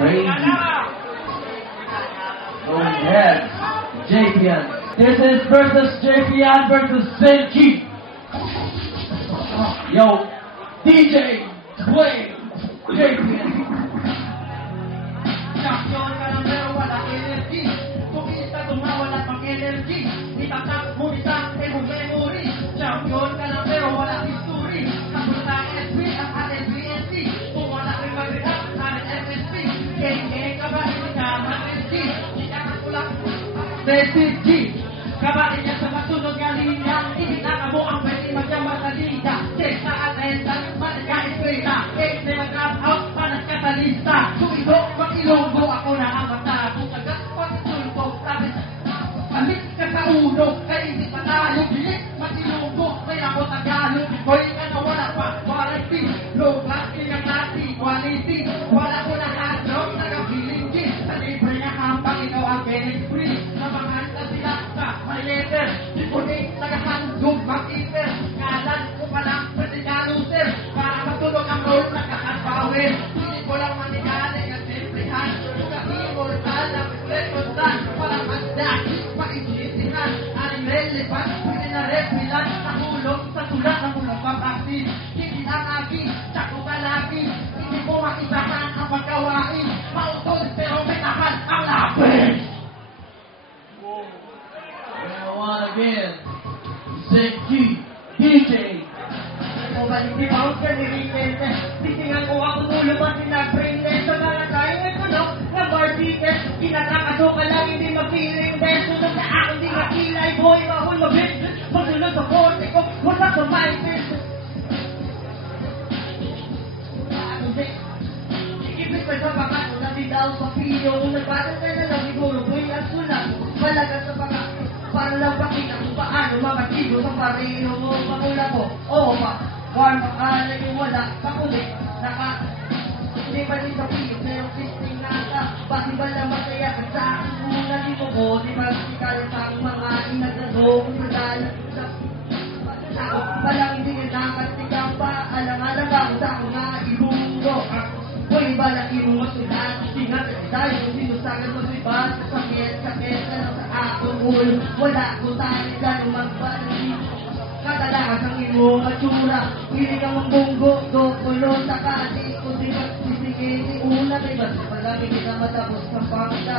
Crazy. Going ahead. JPN. This is versus JPN versus Senki. Yo, DJ, play JPN. Champion ka lang pero wala energy. Kumita tumawala pang energy. Itatak mo isa mong memory. Champion ka lang pero wala history. Kapunta SB ang RNBNC. Kung wala rin mag-react RNMSP. Geng-geng ka ba hindi ka mag-SG? Iyakan ko lang SG. Kabahin niya sa masunod nga linya. Ibinaka mo ang pwede magyaman sa linya. Check sa attendance, managka-isprita. Cake na mag-drop out, panagkatalista. Sumido, mag-ilonggo, ako na ang matabo. Agad, pag-sulpo, sabi Alit ka sa ulo, kaya hindi pa tayo bilik. Mag-ilonggo, kaya ako Tagalog. Hoy ka na wala pa, warranty. Low class, kaya klase, quality. Wala ko na hard-rock, nag-feeling G. Sa libre niya kampang, ikaw ang getting free. Namangan ka sila sa my letter. Di ko din nag-handog, mag-iter. Ngalan ko pa lang, pwede ka loser. Para matulog ang road, nagkakasbawin. Hindi ko lang manigali ang simplihan. Ka-immortal, nag-rekontan. Parang handa, paisisihan. Aling relevant, pwede na repilan. Nahulog sa sulat, nahulog pa practice. Hindi lang agi, tsako ka lagi. Hindi mo makisahan ang pagkawain. Mautol, pero metahan ang lapis. Round one again. Senki, DJ. Hindi pa ako kanilitin. Titingan ko ako mulo pa sinag-brainless. Sa mga tayo ito no, na barbites. Kinakakaso ka lang, hindi mag-feeling best. Sunod na ako, hindi makilay. Boy, mahul, mabit. Magsunod sa forte ko, wala sa my business. Ikipit pa sa baka, nabitaw sa piyo. Kung nagbatang ka na lang, siguro boy, ang sulat. Malaga sa baka, para lang pakita kung paano mabatigo sa pareho mo. Pakula ko, oo pa. Warm ang alay yung wala, pakulit, hindi pa din sa piyo, pero fisting nasa, bakit ba na masaya ka sa akin kung nalito ko, di ba sikal sa mga inagado, kung sadalan sa ako, palang hindi nagkakatigang pa, alang-alang ako sa ako nga ilunggo, pwede ba na inuwasulat, tingat at tayo, kung sinusagan mo diba, sakit na lang sa akong ulo, wala ko tayo gano'ng magbalagi, kadalakas ang iyong matsura. Pili kang mambunggo, dokulo, takati, kung di ba sisigin, di una, diba? Palagi kita matapos ng pangta.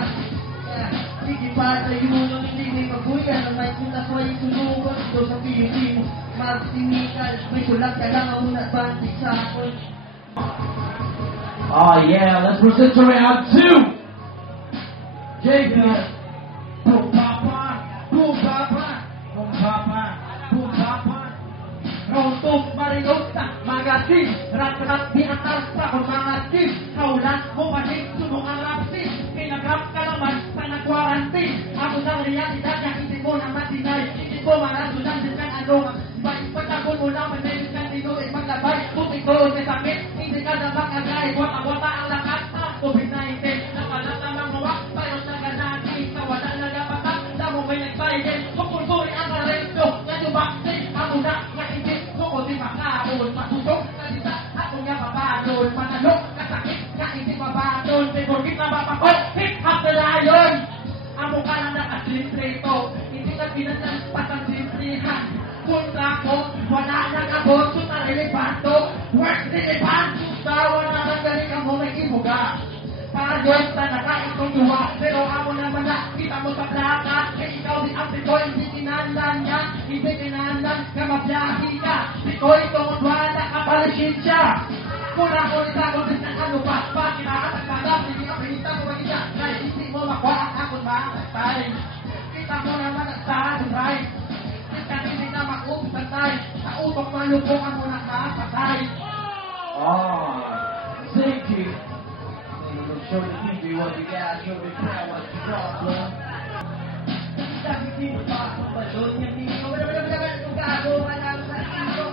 Sige pa sa iyo, hindi may pagbuya, na may kunasway sunugot, do sa piyo mo, magsimikal, may kulag ka lang, ang unat bantik sa akin. Oh yeah, let's proceed to round two. JPN. Boom papa, boom papa, boom papa. Rontong Mariotta, magasin, rat-rat di atas tahun mangasin, kaulan mo panik, sunong ang rapsin, pinagrap ka naman sa nagwarantin, ako sa realidad na hindi mo na matinay, hindi ko marasunan din kan ano, pagkakon mo na manayos kan tinuit maglabay, putikoon sa sakit, hindi ka na makagay, wata-wata ang lakas, COVID-19, nakalatamang mawak, tayo sa ganagi, sa wala nagapatak, sa mo may nagbayin, kukulsuri ang arresto, ngayon baksin, ako na, o di makaon, matutog, salita, ako nga babalon, manalok, kasakit, hindi babalon, pero kita mapakot, hit up the lion! Amo ka lang nakasimplito, hindi ka pinasan patang simplihan, punta ko, wala nang abot, so narelevanto, work relevanto, tawa na nang galing ang may ibuga. Para Diyos na nakaitong duwa, pero amo naman na, kita mo sa plaka, kaya ikaw di ang pitoy, hindi kinanlan niya, hindi kinanlan, kamabyahi ka, pitoy tungod wala ka palisin siya. Muna ko nita ko din ng ano pa, bakit nakatagpagap, hindi ka pinita mo magigya, kahit hindi mo makuha ang akong makakatay. Kita mo naman ang sahay, hindi na makumpatay, sa utok malubungan mo na kakatay. Oh, Senki. Show the TV what you got, show the crowd what you got, bro. Sabi di mo pa ako balon, hindi ko wala kung gago ka lang sa tito.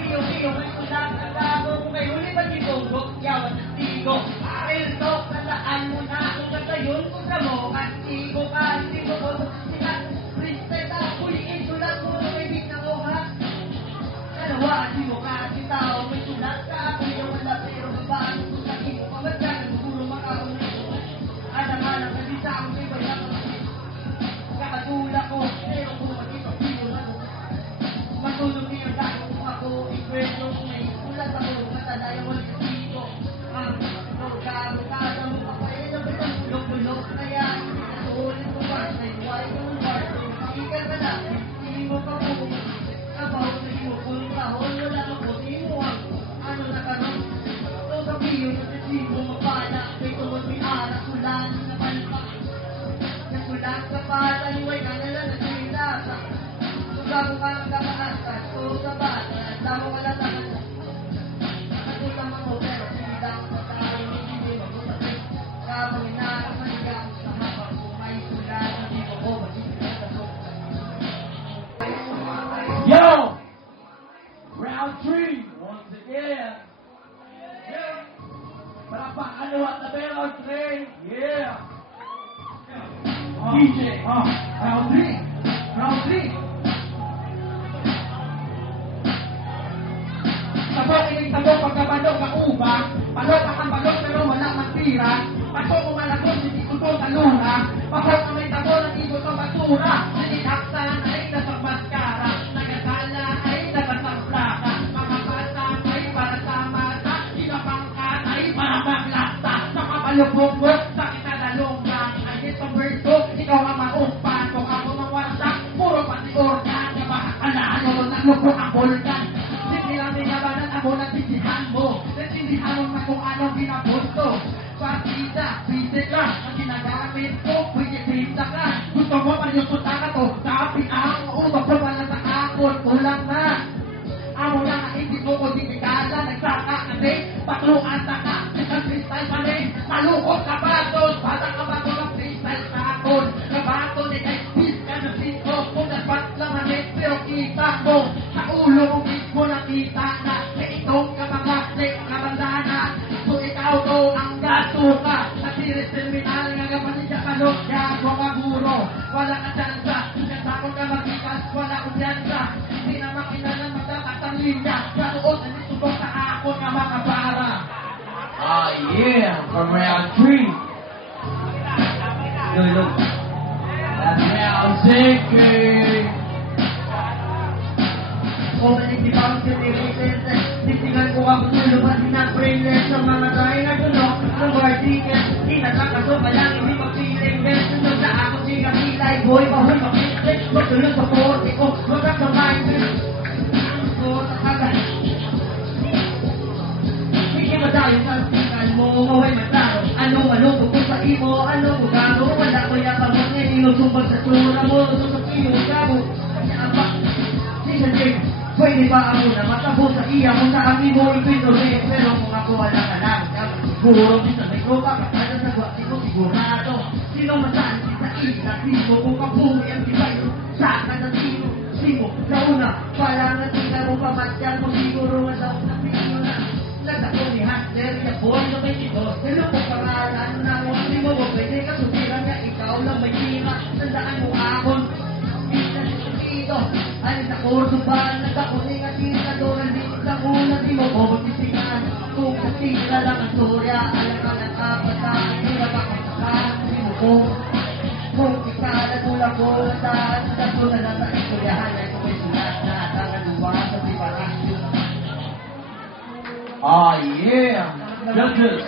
Piyo, may ulang na gago, kung may huli ba di bongo, yawan sa tigo. Real talk, nalaan mo na kung katayon, kung sa mo, kastigo ka, hindi mo ko, respect ako, puliin, sulat mo, may big na ko, ha? Dalawa, di mo ka, si tao, may sulat ka, kung yung wala, pero ba, kung sa imo, pagkat ka, siguro makaroon round 3. Yeah. DJ, round 3. Round 3. Sabong ining sabong pagkabalong ng uba. Balong ang balong pero wala magtira. Pasok mo malakot, hindi ko to talura. Pasok ang may tabo ng ibo ng basura. Sinidaksan ay nasa maskara. Nagasala ay nagasang plaka. Mga bata ay para sa mata. Sinapangkat ay para maglakta. Nakabalubog sa kitadalong lang. Ay ito verso, ikaw ang maumpan. Kung ako mawarsak, puro pati organ. Kabahakalano, naglubog ang bulkan. Sige lang binabanan ako ng sisihan mo. Nasindihan mo na kung anong binabusto. Partida, pwede ka. Ang ginagamit ko, pwede pizza ka. Gusto mo palyusuta ka to. Tapi ang utok ko pala sa akon. Ulang na. Amo lang ang hindi mo ko dinikala. Nagsaka kasi, patluan sa ka. Isang freestyle pa rin. Malukot ka ba doon? Bata ka ba doon ang freestyle sa akon? Kabato ni kay Pis ka na sito. Kung naspat lang namin, pero kita mo. Sa ulo mo mismo nakita na. Sa itong kabangate, kabandana. So ikaw to ang gato ka. Sa series terminal nga kapatid ka kalog. Yago ka guro. Wala ka tsansa. Kasakot ka magikas. Wala ko tsansa. Hindi na makinalan magtatatang linya. Sa tuot na nisubok sa ako nga makapara. Ah, yeah. From round 3. Lolo. That's round 6. Kung nanitibang siniritin, titigan ko ang tulo pati na brainless sa mga tayo na tulog ng war ticket. Inatakaso pa lang, hindi magpiling best. Sunod na ako siya kilay, boy, bahoy makilit. Matulog sa forte ko, magkat sa mindset. Gusto sa kagat. Hindi madayo sa sikan mo, maway mataro. Anong bukod sa imo, anong bugano. Wala ko yata mo niya, inusumbag sa tsura mo. Susapin mo, gabo. Kanya ba? Sisa Jake. Pwede ba ako na matabo sa iya mo sa amin mo ipinuli? Pero kung ako wala ka lang, siguro bisa may grupa kapag sa gwati ko sigurado. Sino masansi sa inatimo kung kapuli ang ibay sa katatino? Simo, sa una, pala nga tingnan mo pamatyan mo siguro nga daw sa pino na. Nagdako ni Hustler, ya boy na may ito. Hello po pangalan na mo, hindi mo mo pwede ka sumiran nga ikaw lang may tira. Tandaan mo akon, ay sa Cordoba, nagkakuling at tinador, hindi sa una, di mo ko magsisingan. Kung kasila lang ang storya, alam ka ng kapataan, hirap ako sa kasi mo ko. Kung ikanagula ko, saan sa tula na sa istoryahan, ay kung may sulat na tangaluwa sa siparasyon. Ah, yeah. Judges.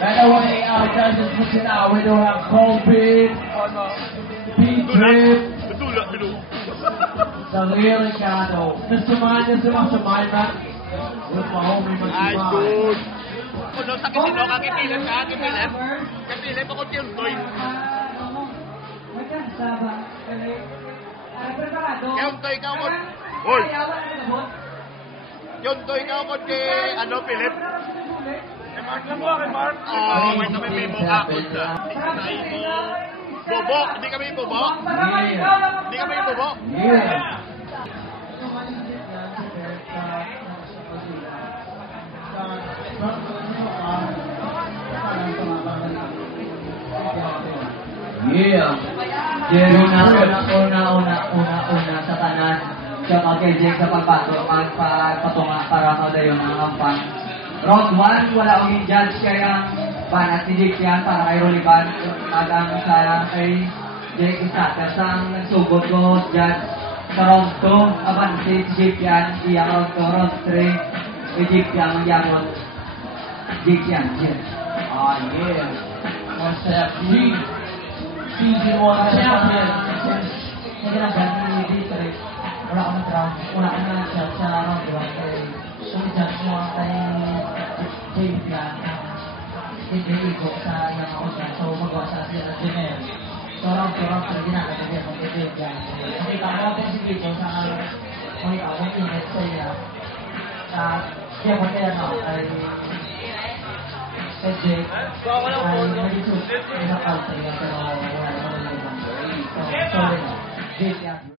By the way, judges for tonight, we do have Colby, P-Trip, Sarili Kano. Nasamahan niya sila sa Minemax with my homie Ay, Magsimay. good. Kung sa kitino, kakipilit ka, kakipilit. Kapilit ako yung toy. Yung toy ka mo. Hoy! Yung toy ka mo kay, Philip. Kay Mark lang mo, kay Mark. Oo, may kami mo akot sa. Hindi mo. Bobo, hindi kami bobo. Yeah. Hindi kami bobo. Yeah. Yeah. Una sa tanan. Tsaka kay Jake sa pagpatunga para magayon ang ampan. Round 1, wala akong judge kaya banat si Jake yan para kay Rolivan. Agang sa kay Jake Isakas ang nagsugod ko judge sa round 2. Aban si Jake yan, iya round 2, round 3. Kay Jake yan ang yamon. Jake yan, yes. Ah, yeah. What's that? Season 1 champion. Naganagan ni Jake rin. Wala ko nag-round. Wala ko nag-judge sa round 1. Kung judge mo kay Jake yan, hindi ko sa iyang ako siya. So, magawa sa sila Jemel. So, round 3 ginagawa niya kung ito yung yan. Nakita ko ako si Vito sa may awang init sa iya. Sa kaya ko kaya na ay kay Jake ay nag-isip sa kalta niya pero wala naman yung sorry na. Jake yan.